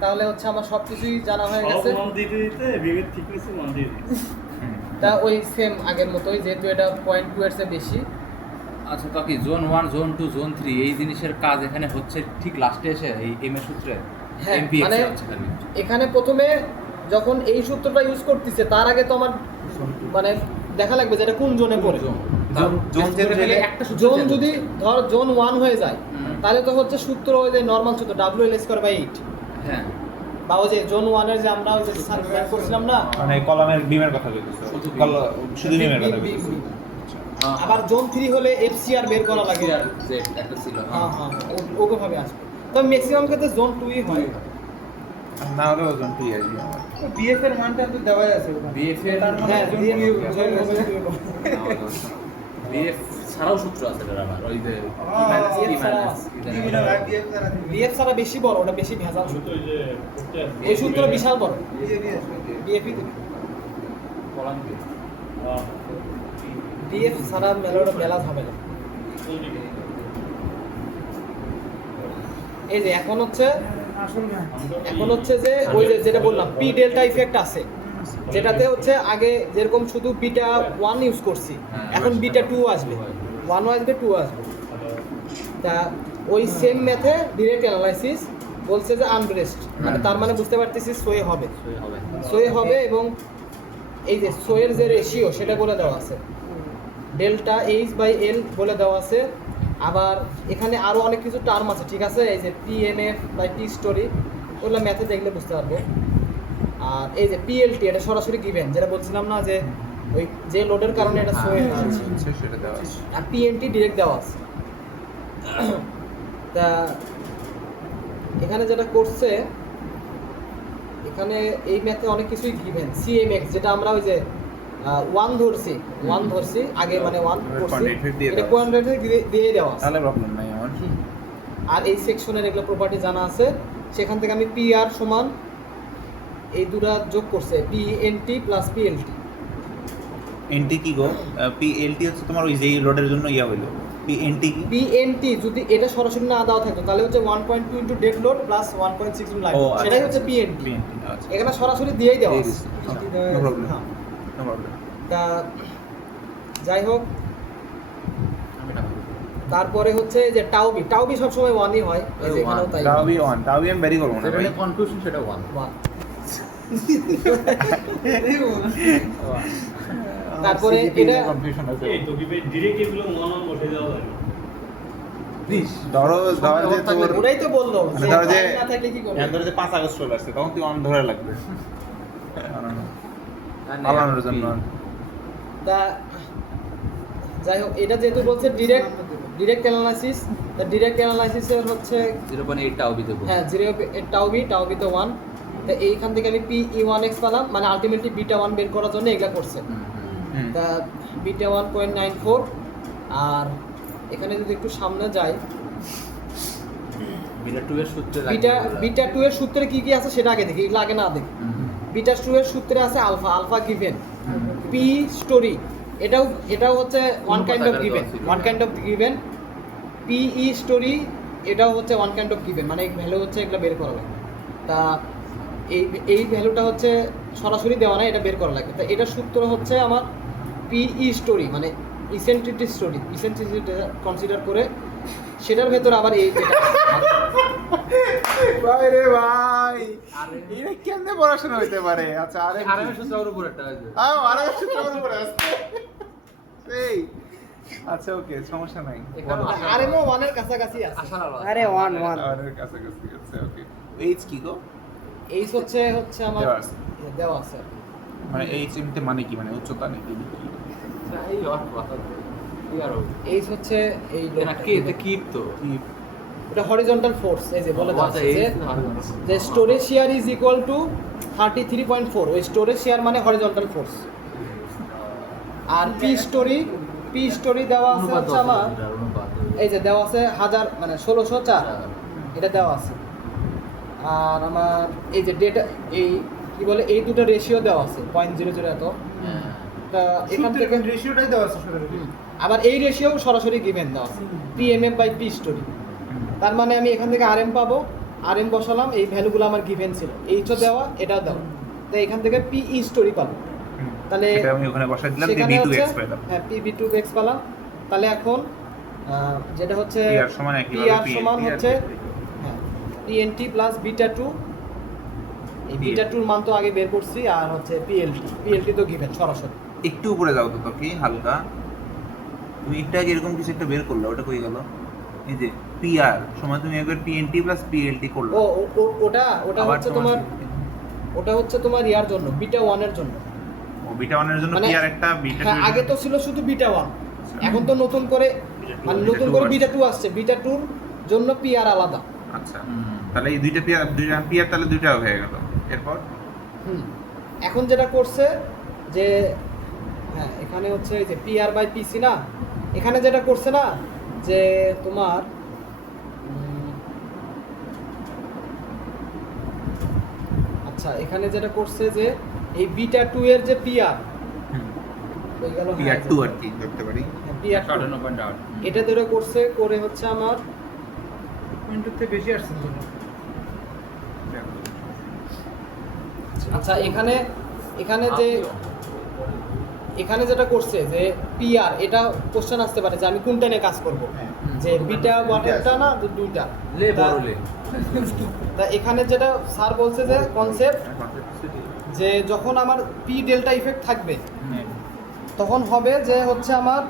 তাহলে হচ্ছে আমার সবকিছুই জানা হয়ে গেছে। সব মান দিতে দিতে বিমের থিকনেসে মান দিয়ে দিতে। তা ওই সেম আগের মতোই, যেহেতু এটা 0.2 এর চেয়ে বেশি। আচ্ছা, তো কি জোন 1, জোন 2, জোন 3 এই জিনিসের কাজ এখানে হচ্ছে ঠিক লাস্টে এসে এই এম এর সূত্রে হ্যাঁ, এমপিএক্স মানে হচ্ছে খালি। এখানে প্রথমে যখন এই সূত্রটা ইউজ করতেছে তার আগে তো আমার মানে দেখা লাগবে যে এটা কোন জোনে পড়ে। জোন যেতে গেলে একটা সূত্র জোন চেঞ্জ যদি হচ্ছে। ধর জোন 1 হয়ে যায় হুম। তাহলে তো হচ্ছে সূত্র ওই যে নরমাল সূত্র WL²/8, হ্যাঁ, বা ওই যে জোন 1 এর যে আমরা ওই যে সার্ভে করছিলাম না, মানে কলামের বিমের কথা বলতেছো, শুধু বিমের কথা বি- বলতেছো। বি- আবার জোন 3 হলে FCR বের করা লাগে। আর জেড একটা ছিল, হ্যাঁ হ্যাঁ, ওকে ভাবে আসবে। তো ম্যাক্সিমাম ক্ষেত্রে জোন 2ই হয়। না হলে ওজন 2 আসবে আমার। বিএফ এর মানটা তো দেওয়াই আছে ওখানে। বিএফ এর তার মানে হ্যাঁ, জোন BF টু জোন হবে। বিএফ ছাড়াও সূত্র আছে এটার আবার ওই যে BF ছাড়া বেশি বড়, ওটা বেশি ভেজাল সূত্র। ওই যে করতে আছে। এই সূত্র বিশাল বড়। BF কলাম দিয়ে BF ছাড়া মেলাটা মেলাজ হবে না। এই যে এখন হচ্ছে যে ওই যে যেটা বললাম পি ডেল্টা ইফেক্ট আছে, যেটাতে হচ্ছে আগে যেরকম শুধু বিটা 1 ইউজ করছি, এখন বিটা 2 আসবে, 1 আসবে 2 আসবে। তা ওই সেম মেথে ডিরেক্ট অ্যানালাইসিস বলছে যে আনব্রেস্ট, মানে তার মানে বুঝতে পারতেছি সোয়ে হবে, হবে। সোয়ে হবে। এবং এই যে সোয়ের যে রেশিও সেটা বলে দেওয়া আছে, ডেল্টা H/L বলে দেওয়া আছে। আবার এখানে আরও অনেক কিছু টার্ম আছে, ঠিক আছে, এই যে PNF বা T স্টোরি, ওগুলো ম্যাথে দেখলে বুঝতে পারবো। আর এই যে PLT এটা সরাসরি গিভেন, যেটা বলছিলাম না যে ওই যে লোডের কারণে এটা সোয়ে হচ্ছে, সেটা দেওয়া আছে। আর PNT ডিরেক্ট দেওয়া আছে। তা এখানে যেটা করছে, এখানে এই ম্যাথে অনেক কিছুই গিভেন। CMX যেটা আমরা ওই যে 1 ধরছি আগে, মানে 1 করছি, Quantitative দিয়ে এটা দেওয়া আছে। কোয়ান্টিটেটিভ দিয়ে দেওয়া আছে। তাহলে প্রবলেম নাই আমার। আর এই সেকশনের এগুলো প্রপার্টি জানা আছে, সেখান থেকে আমি PR সমান এই দুটা যোগ করছে, PNT প্লাস PLT। এনটি কি গো? পিএলটি হচ্ছে তোমার ওই যেই লোডের জন্য ইয়া হইলো। পিএনটি কি? PNT যদি এটা সরাসরি না দেওয়া থাকতো তাহলে হচ্ছে 1.2 into dead load plus 1.6 into live, ও, আচ্ছা, সেটাই হচ্ছে আচ্ছা, PNT। আচ্ছা। এখানে সরাসরি দিয়েই দেওয়া দিয়ে আছে। দিছে। No problem. হ্যাঁ। No problem. তা যাই হোক, তারপরে হচ্ছে যে টাউবি সবসময় 1ই হয়, এই যে এখানেও তাই তাও বি অন, তাও বি আমি বেরি করব না যেটা ভাই। নিয়ে কনফিউশন সেটা 1। 1। তারপরে এটা কনফিউশন আছে। এই তো কি ভাই ডিরেক্ট এগুলো মন বসে যাওয়া যায়। ধরো যে তোর ওটাই তো বললো মানে ধরো যে না থাকলে কি করবে। ধরো যে 5 আগস্ট চলে আসছে, তখন তুই অন ধরে লাগবে। পালানোর জন্য। তা যাই হোক, এটা যেহেতু বলছে ডিরেক্ট অ্যানালাইসিস, তা ডিরেক্ট অ্যানালাইসিসের হচ্ছে 0.8 টাও বিতে হ্যাঁ 0 টাউবি তো 1। তা এইখান থেকে আমি PE1X পেলাম, মানে আলটিমেটলি বিটা 1 বের করার জন্য এগুলা করছে। হুম। তা বিটা 1.94। আর এখানে যদি একটু সামনে যাই, বিটা 2 এর সূত্রে বিটা 2 এর সূত্রে কি কি আছে সেটা আগে দেখি, এগুলো আগে না দেখি। বিটা 2 এর সূত্রে আছে আলফা গিভেন, পি স্টোরি এটাও হচ্ছে one kind of given, PE story এটাও হচ্ছে ওয়ান কাইন্ড অফ গিভেন, মানে ভ্যালু হচ্ছে এগুলো বের করা লাগে। তা এই ভ্যালুটা হচ্ছে সরাসরি দেওয়া না, এটা বের করা লাগে। তা এটা সূত্র হচ্ছে আমার PE স্টোরি, মানে ইসেন্ট্রিটি কনসিডার করে সেটার ভেতর আবার এই ভাই রে ভাই, এটা কেমনে পড়াশোনা হইতে পারে? আচ্ছা আরে আরএম সূত্রের উপর একটা আছে। আরে সূত্রের উপরে আসছে। এই আচ্ছা ওকে, সমস্যা নাই। আরএমও 1 এর কাছাকাছি আছে। আশার আলো আছে। আরে 1 আরে কাছাকাছি আছে, ওকে। এইচ কি গো? এইচ হচ্ছে আমার দেওয়া আছে। দেওয়া আছে। মানে এইচ এমতে মানে কি, মানে উচ্চতা নাকি? এই আর কথা কি আর এইচ হচ্ছে এই না কি এটা কি তো কি? এটা হরিজন্টাল ফোর্স, এই যে বলে আচ্ছা, যাচ্ছে এই যে storage share is equal to 33.4। ওই স্টোরেজ শেয়ার মানে হরিজন্টাল ফোর্স। আর পি স্টোরি দেওয়া আছে হচ্ছে আমার এই যে দেওয়া আছে 1000, মানে 1604 এটা দেওয়া আছে। আর আমার এই যে ডেটা এই কি বলে এই দুটো রেশিও দেওয়া আছে 0.00 এত। তা এখান থেকে রেশিওটাই দেওয়া আছে সরাসরি। আবার এই রেশিও সরাসরি গিভেন দেওয়া আছে PMF/P স্টোরি। তার মানে আমি এখান থেকে RM পাবো, RM বসালাম, এই ভ্যালুগুলো আমার গিভেন ছিল, এইচও দেওয়া, এটাও দেওয়া, তো এখান থেকে PE স্টোরি পাবো। তাহলে এটা আমি ওখানে বসাই দিলাম, সেখানে PB2x হচ্ছে পেলাম। হ্যাঁ PB2x পেলাম। তাহলে এখন যেটা হচ্ছে PR সমান একইভাবে PR সমান হচ্ছে হ্যাঁ PNT প্লাস β2, এই β2 এর মান তো আগে বের করছি, আর হচ্ছে PLT তো গিভেন সরাসরি। একটু উপরে যাও তো কি হালকা, তুমি একটু আগে এরকম কিছু একটা বের করলে, ওটা কই গেল? এই যে PR সমান তুমি একবার PNT প্লাস PLT করলে, ওটা হচ্ছে তোমার, ওটা হচ্ছে তোমার ইয়ার জন্য β1 এর জন্য। ও β1 এর জন্য মানে PR একটা β2 হ্যাঁ, আগে তো ছিল শুধু β1, এখন তো নতুন করে মানে নতুন করে β2 আসছে, β2 এর জন্য PR আলাদা। আচ্ছা, তাহলে এই দুইটা PR তাহলে দুইটা হয়ে গেল। এরপর এখন যেটা করছে যে হ্যাঁ এখানে হচ্ছে এই যে PR/PC না, এখানে যেটা করছে না যে তোমার আচ্ছা এখানে যেটা করছে যে এই β2 এর যে PR হয়ে গেল PR2 আর কি ধরতে পারি। PR2 58.8 এটা ধরে করছে, করে হচ্ছে আমার পয়েন্টের থেকে বেশি আসছে তো। আচ্ছা এখানে যে এখানে যেটা করছে যে PR, এটা কোশ্চেন আসতে পারে যে আমি কোনটা নিয়ে কাজ করব, যে β1টা না দুইটা লে বড় লে। তা এখানে যেটা স্যার বলছে যে কনসেপ্ট যে যখন আমার P ডেল্টা ইফেক্ট থাকবে তখন হবে যে হচ্ছে আমার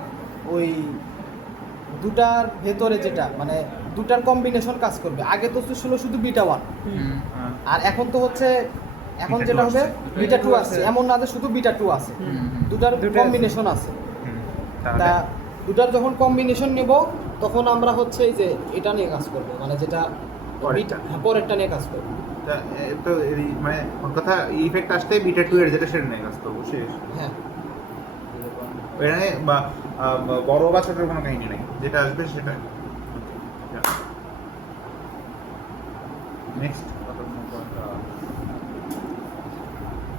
ওই দুটার ভেতরে যেটা মানে দুটার কম্বিনেশন কাজ করবে। আগে তো ছিল শুধু β1, আর এখন তো হচ্ছে এখন যেটা হবে β2 আসছে, এমন না যে শুধু β2 আছে, দুটার কম্বিনেশন আছে। তা দুটার যখন কম্বিনেশন নেব তখন আমরা হচ্ছে এই যে এটা নিয়ে কাজ করব, মানে যেটা পরেরটা নিয়ে কাজ করব। তো মানে ওর কথা ইফেক্ট আসতে β2 এর যেটা সেটা নিয়ে কাজ করবো শেষ। হ্যাঁ এখানে বড় বা ছোটোর কোনো কাহিনী নেই, যেটা আসবে সেটা। নেক্সট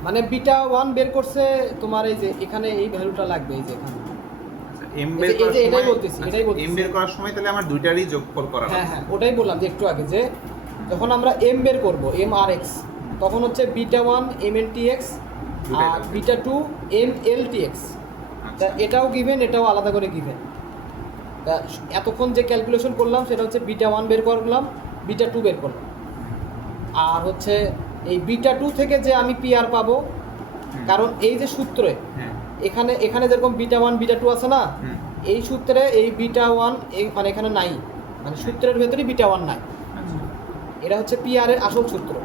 মানে β1 বের করছে তোমার এই যে এখানে এই ভ্যালুটা লাগবে, এই যে এখানে এম এই বের যে করার এটাই সময় বলতেছি, এটাই বলতেছি। এম বের করার সময় তাহলে আমার দুইটারই যোগফল করা হ্যাঁ হবে। হ্যাঁ ওটাই বললাম যে একটু আগে যে যখন আমরা M বের করব MRX, তখন হচ্ছে β1 MLTX আর β2 MLTX। তা এটাও গিভেন, এটাও আলাদা করে গিভেন। তা এতক্ষণ যে ক্যালকুলেশন করলাম সেটা হচ্ছে β1 বের করলাম, β2 বের করলাম, আর হচ্ছে এই β2 থেকে যে আমি PR পাবো, কারণ এই যে সূত্রে হ্যাঁ এখানে যেরকম β1 β2 আছে না, এই সূত্রে এই β1 মানে এখানে নাই, মানে সূত্রের ভেতরে β1 নাই। এটা হচ্ছে PR এর আসল সূত্র।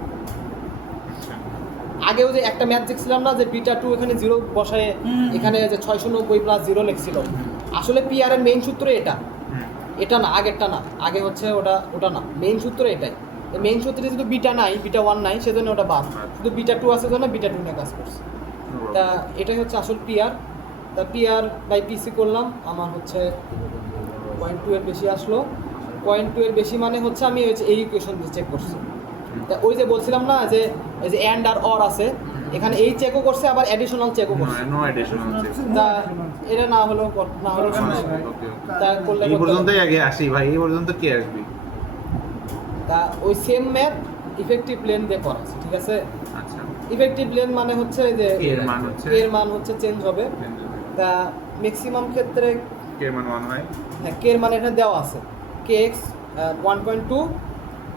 আগেও যে একটা ম্যাথ দেখছিলাম না যে β2 এখানে 0 বসায় এখানে যে 690 প্লাস 0 লিখছিল, আসলে PR এর মেইন সূত্র এটা না, আগেরটা না, আগে হচ্ছে ওটা না, মেইন সূত্র এটাই। মেইন সূত্রে শুধু β1 নাই, সেজন্য ওটা বাদ, শুধু β2 আছে জন্য β2 নিয়ে কাজ করছে। তা এটাই হচ্ছে আসল PR। তা PR/PC করলাম, আমার হচ্ছে 0.2 এর বেশি আসলো। 0.2 এর বেশি মানে হচ্ছে আমি এই ইকুয়েশন দিয়ে চেক করছি। তা ওই যে বলছিলাম না যে এই যে অ্যান্ড আর অর আছে, এখানে এই চেকও করছে, আবার অ্যাডিশনাল চেকও করছে। নো অ্যাডিশনাল আছে। তা এটা না হলেও সমস্যা নেই। তা করলে এই পর্যন্তই আগে আসি ভাই, এই পর্যন্ত কি আসবে? তা ওই সেম ম্যাথ ইফেক্টিভ লেন দিয়ে করা আছে, ঠিক আছে। আচ্ছা, ইফেক্টিভ লেন মানে হচ্ছে যে এর মান হচ্ছে চেঞ্জ হবে। তা ম্যাক্সিমাম ক্ষেত্রে কে মান 1 হয়। হ্যাঁ কে এর মান এখানে দেওয়া আছে, kx 1.2,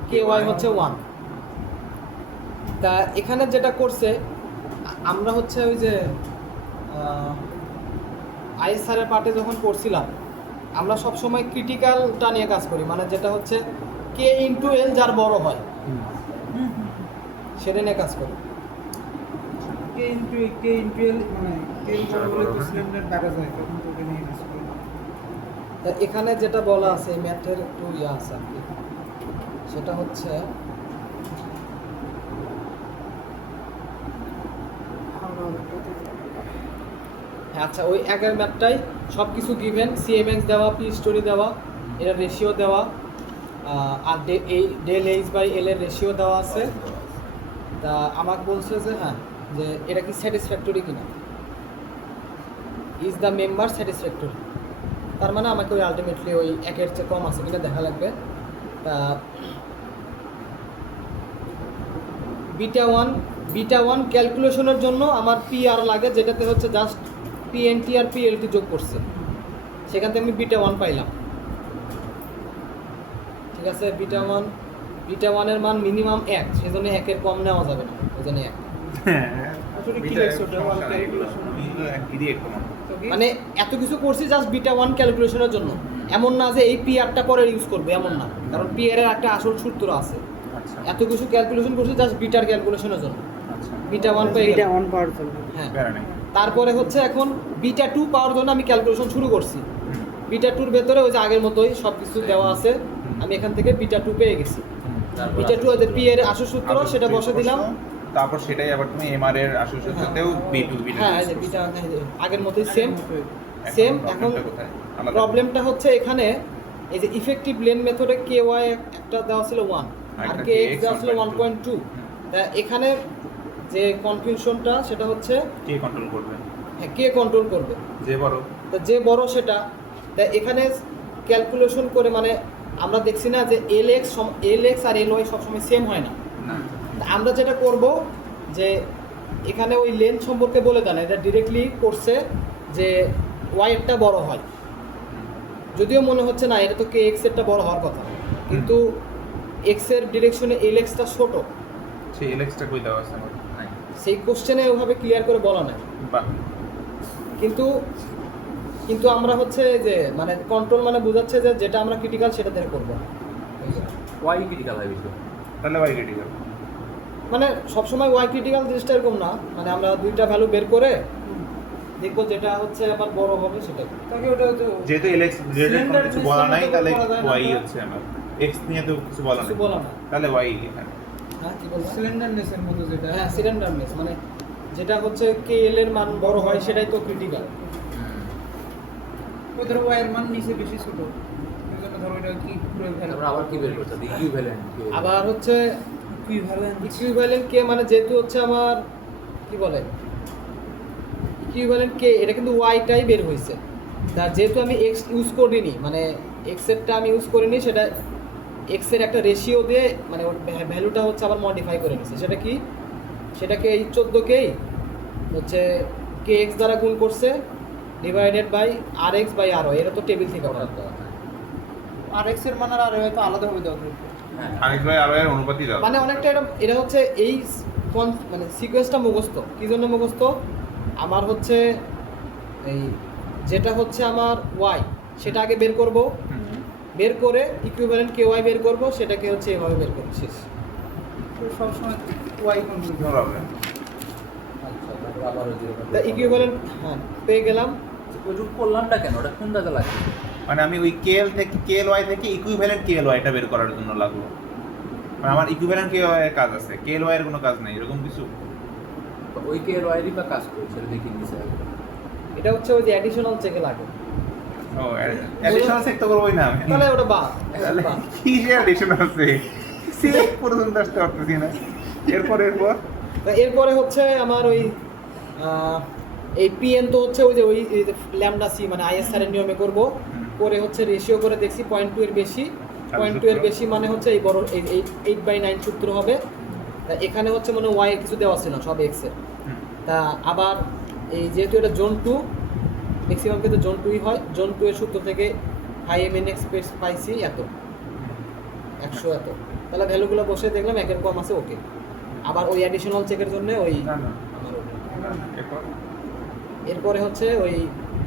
ky হচ্ছে 1। তা এখানে যেটা করছে আমরা হচ্ছে ওই যে আইএসআরের পার্টে যখন করছিলাম, আমরা সবসময় ক্রিটিক্যালটা নিয়ে কাজ করি, মানে যেটা হচ্ছে কে ইন্টু এল যার বড় হয় সেটা নিয়ে কাজ করি। কে ইনটু এল মানে কে বড় বলে তো সিলিন্ডার ডাকা যায়, তখন তো ওকে নিয়ে কাজ করি। তা এখানে যেটা বলা আছে ম্যাথের একটু ইয়ে আছে আর কি, সেটা হচ্ছে হ্যাঁ আচ্ছা ওই আগের ম্যাথটাই সব কিছু গিভেন, CMX দেওয়া, P স্টোরি দেওয়া, এটা রেশিও দেওয়া, আর এই del H/L এর রেশিও দেওয়া আছে। তা আমাকে বলছে যে হ্যাঁ, যে এটা কি স্যাটিসফ্যাক্টরি কিনা, ইজ দ্য মেম্বার স্যাটিসফ্যাক্টরি। তার মানে আমাকে ওই আলটিমেটলি ওই একের চেয়ে কম আছে কিনা দেখা লাগবে। তা বিটা ওয়ান ক্যালকুলেশনের জন্য আমার পিআর লাগে, যেটাতে হচ্ছে জাস্ট পিএনটি আর পিএলটি যোগ করছে, সেখান থেকে আমি বিটা ওয়ান পাইলাম। ঠিক আছে, বিটা ওয়ানের মান মিনিমাম 1, সেজন্য 1-এর কম নেওয়া যাবে না, ওই জন্য 1। আসলে কি লাগছে ওটা ওয়ান ক্যালকুলেশন মানে এত কিছু করছি জাস্ট বিটা ওয়ান ক্যালকুলেশনের জন্য, এমন না যে এই পিআরটা পরে ইউজ করবে, এমন না, কারণ পিআর এর একটা আসল সূত্র আছে। আচ্ছা এত কিছু ক্যালকুলেশন করছি জাস্ট বিটার ক্যালকুলেশনের জন্য, আচ্ছা বিটা ওয়ান পেয়ে এটা গেলাম। অন পাওয়ার জন্য। হ্যাঁ, প্যারা নেই। তারপরে হচ্ছে এখন বিটা টু পাওয়ার জন্য আমি ক্যালকুলেশন শুরু করছি। বিটা টুর ভেতরে ওই যে আগের মতোই সব কিছু দেওয়া আছে, আমি এখান থেকে বিটা টু পেয়ে গেছি। তারপর বিটা টু পি এর আসল সূত্র সেটা বসে দিলাম। তারপর সেটাই আবার তুমি এমআর এর আসল সূত্রতেও বি2 হ্যাঁ, এই যে বিটা আগের মতোই সেম। এখন প্রবলেমটা হচ্ছে এখানে এই যে ইফেক্টিভ লেন মেথডে কে ওয়াই একটা দেওয়া ছিল 1 আর কে এক্স দেওয়া ছিল 1.2। তা এখানে যে কনফিউশনটা সেটা হচ্ছে কে কন্ট্রোল করবে, হ্যাঁ, কে কন্ট্রোল করবে, যে বড়। তা যে বড় সেটা। তা এখানে ক্যালকুলেশন করে মানে আমরা দেখছি না যে এল এক্স আর এল ওয়াই সবসময় সেম হয় না। না তা আমরা যেটা করব যে এখানে ওই লেন্থ সম্পর্কে বলে দেন, এটা ডিরেক্টলি করছে যে ওয়াইয়েরটা বড় হয়, যদিও মনে হচ্ছে না এটা তো কে এক্স এরটা বড় হওয়ার কথা, কিন্তু এক্স এর ডিরেকশনে এল এক্সটা ছোট, সেই এলএক্সটা কই দেওয়া আছে আমার নাই। সেই কোশ্চেনে ওভাবে ক্লিয়ার করে বলা নাই। বাহ কিন্তু আমরা হচ্ছে যে মানে কন্ট্রোল মানে বোঝাচ্ছে যে যেটা আমরা ক্রিটিক্যাল সেটা থেকে করবো, ওয়াই ক্রিটিক্যাল হয় বিষয়। তাহলে ওয়াই ক্রিটিক্যাল। মানে সবসময় ওয়াই ক্রিটিক্যাল জিনিসটা এরকম না, মানে আমরা দুইটা ভ্যালু বের করে দেখবো যেটা হচ্ছে আবার বড় হবে সেটাই। তাকে ওটা তো যেহেতু এলএক্স রিলেটেড কোনো কিছু Cylinder বলা নাই, system তাহলে তো করা যায় না। ওয়াই হচ্ছে আমার। এক্স নিয়ে তো কিছু বলা কিছু নাই, বলা না। তাহলে ওয়াই এখানে। হ্যাঁ, কি বলবো? সিলিন্ডারনেসের মতো যেটা। হ্যাঁ, সিলিন্ডারনেস মানে যেটা হচ্ছে কে এল এর মান বড় হয় সেটাই তো ক্রিটিক্যাল। ওই ধরো ওয়াইয়ের মান নিচে বেশি ছোট, এই জন্য ধরো এটা কি তারপর আবার কি বের করতে হবে? ইকুইভ্যালেন্ট। আবার হচ্ছে ইকুইভ্যালেন্ট ইকুইভ্যালেন্ট কে মানে যেহেতু হচ্ছে আমার কি বলে ইকুইভ্যালেন্ট কে, এটা কিন্তু ওয়াইটাই বের হয়েছে। তার যেহেতু আমি এক্স ইউজ করিনি, মানে এক্স এরটা আমি ইউজ করিনি, সেটা এক্স এর একটা রেশিও দিয়ে মানে ওর ভ্যালুটা হচ্ছে আবার মডিফাই করে নিচ্ছে। সেটা কি, সেটাকে এই 14কেই হচ্ছে কে এক্স দ্বারা গুণ করছে ডিভাইডেড বাই আর এক্স বাই আর ওয়াই। এটা তো টেবিল থেকে ওটা পাবো। তো, আর এক্স এর মান আর হয়তো আলাদা হবে দেওয়া থাকবে। হ্যাঁ। আরেক ভাই আরো এর অনুপাতই দাও। মানে অনেকটা এটা হচ্ছে এই মানে সিকোয়েন্সটা মুখস্থ। কী জন্য মুখস্থ? আমার হচ্ছে এই যেটা হচ্ছে আমার ওয়াই সেটা আগে বের করব, বের করে ইকুইভ্যালেন্ট কে ওয়াই বের করব, সেটাকে হচ্ছে এভাবে বের করব, শেষ। তো সবসময় ওয়াই কন্ট্রোল কোনো করবে। প্রবলেম। আচ্ছা, তারপর আবার ওই তা ইকুইভ্যালেন্ট হ্যাঁ পেয়ে গেলাম। ওই রূপ করলামটা কেন? ওটা কোন জায়গা লাগছে? মানে আমি ওই কেএল থেকে কেএল ওয়াই থেকে ইকুইভ্যালেন্ট কেএল ওয়াইটা বের করার জন্য লাগলো। মানে আমার ইকুইভ্যালেন্ট কেএল ওয়াই এর কাজ আছে, কেএল ওয়াই এর কোনো কাজ নেই, এরকম কিছু। ওই কে ওয়াইরই বা কাজ করছে, সেটা দেখি নিচে। এটা হচ্ছে ওই যে অ্যাডিশনাল চেকে লাগে, ও অ্যাডিশনাল চেক তো করবোই না আমি। তাহলে ওটা বাদ। তাহলে কি যে অ্যাডিশনাল চেক চেক পর্যন্ত আসতে পারতেছি না। এরপর তা এরপরে হচ্ছে আমার ওই এই পিএন তো হচ্ছে ওই যে ওই ল্যামডা সি মানে আইএসআর এর নিয়মে করব, করে হচ্ছে রেশিও করে দেখছি 0.2 এর বেশি, 0.2 এর বেশি মানে হচ্ছে এই বড় এই 8/9 সূত্র হবে। তা এখানে হচ্ছে মানে ওয়াই এর কিছু দেওয়া ছিল না, সব এক্স এর। তা আবার এই যেহেতু এটা জোন 2, ম্যাক্সিমাম কিন্তু জোন 2ই হয়, জোন 2 এর সূত্র থেকে হাই এমএন এক্সপ্রেস পাইছি এত 100 এত, তাহলে ভ্যালুগুলো বসে দেখলাম একের কম আছে, ওকে। আবার ওই অ্যাডিশনাল চেকের জন্য ওই না না আমার এরপর এরপরে হচ্ছে ওই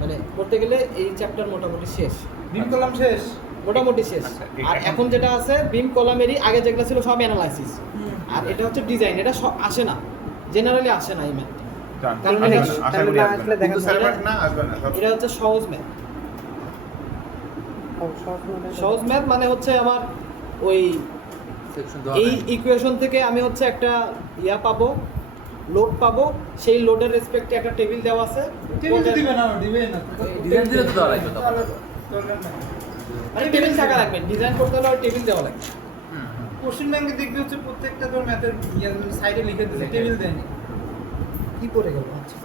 মানে করতে গেলে এই চ্যাপ্টার মোটামুটি শেষ, বিম কলাম শেষ। মোটামুটি শেষ। আচ্ছা, আর এখন যেটা আছে বিম কলামেরই আগে যেগুলো ছিল সব অ্যানালাইসিস, আর এটা হচ্ছে ডিজাইন। এটা আসে না, জেনারেলি আসে না এই ম্যাথ, জান কারণ আশা এটা- আশা করি তাহলে আসবে না। দেখা কিন্তু যাবে। সার্ভার না আসবে না সব। এটা হচ্ছে সহজ ম্যাথ। সহজ ম্যাথ মানে হচ্ছে আমার ওই সেকশন এই ইকুয়েশন থেকে আমি হচ্ছে একটা ইয়া পাবো, লোড পাবো, সেই লোডের রেসপেক্টে একটা টেবিল দেওয়া আছে। টেবিল তো দিবে না, দিবে না। ডিজাইন দিলে তো দেওয়া লাগবে তখন। তাহলে দরকার নাই। মানে টেবিল থাকা লাগবে, ডিজাইন করতে হলে টেবিল দেওয়া লাগবে। কোশ্চেন ব্যাংকে দেখবি হচ্ছে প্রত্যেকটা তোর ম্যাথের সাইডে লিখে দিয়েছে, লিখে। টেবিল দেয়নি। কি পড়ে গেল? আচ্ছা,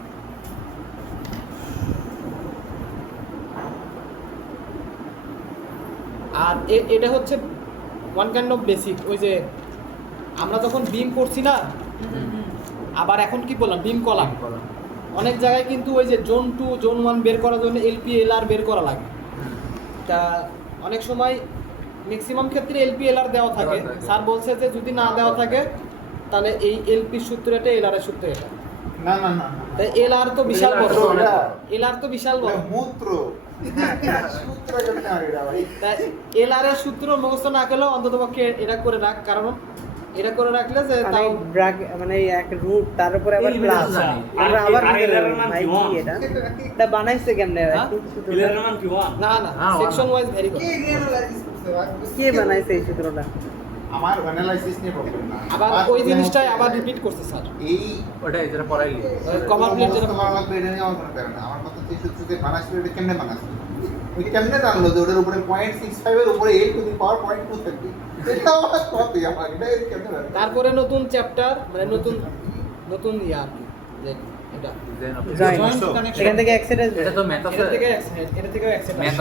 আর এটা হচ্ছে ওয়ান কাইন্ড অফ বেসিক। ওই যে আমরা যখন বিম করছি না, আবার এখন কি বললাম, বিম কলাম। অনেক জায়গায় কিন্তু ওই যে জোন 2 জোন 1 বের করার জন্য এলপি এলআর বের করা লাগে। তা অনেক সময় ম্যাক্সিমাম ক্ষেত্রে এলপি এলআর দেওয়া থাকে। দেওয়া থাকে। স্যার বলছে যে যদি না দেওয়া থাকে তাহলে এই এলপির সূত্র এটা, এলআর এর সূত্র এটা। না না না তাই এলআর তো বিশাল LR বড়, তো অনেক বড়। এলআর তো বিশাল বড়। মূত্র সূত্র কেমনে আর এটা ভাই তাই এলআর এর সূত্র মুখস্থ না করলেও অন্তত পক্ষে এটা করে রাখ, কারণ এটা করে রাখলে যে মানে তাও ব্র্যাক মানে এই এক রুট তার উপরে আবার এই প্লাস জানি। আমরা আবার আর বুঝে এর গেলাম, মান ভাই কি কি one? এটা এটা বানাইছে কেমনে হ্যাঁ? একটু সূত্রটা? ইলের মান কি 1? না না হ্যাঁ, সেকশন ওয়াইজ ভেরি কে গুড। এনালাইসিস করছে ভাই? কে বানাইছে এই সূত্রটা? আমার অ্যানালাইসিস নিয়ে প্রবলেম না আবার ওই জিনিসটাই আবার রিপিট করছে স্যার, এই ওটাই যেটা পড়াইলি কভার প্লেট যেটা করা লাগবে এটা নিয়ে আমার কোনো প্যারা না। আমার কথা হচ্ছে সূত্রকে বানাইছিল এটা কেমনে বানাইছিল, ওই কেমনে জানলো যে ওটার উপরে 0.65 এর উপরে 8 টু দি পাওয়ার 0.2 থাকবে, এটা আমার কত আমার এটা কেমনে জানলো? তারপরে নতুন চ্যাপ্টার মানে নতুন নতুন ইয়া আর কি, যে এটা design of Joint. Joint connection এখান থেকে এক্সেট আসবে? এটা তো ম্যাথ আছে এটা থেকে এটা থেকেও অ্যাকসেপ্ট ম্যাথ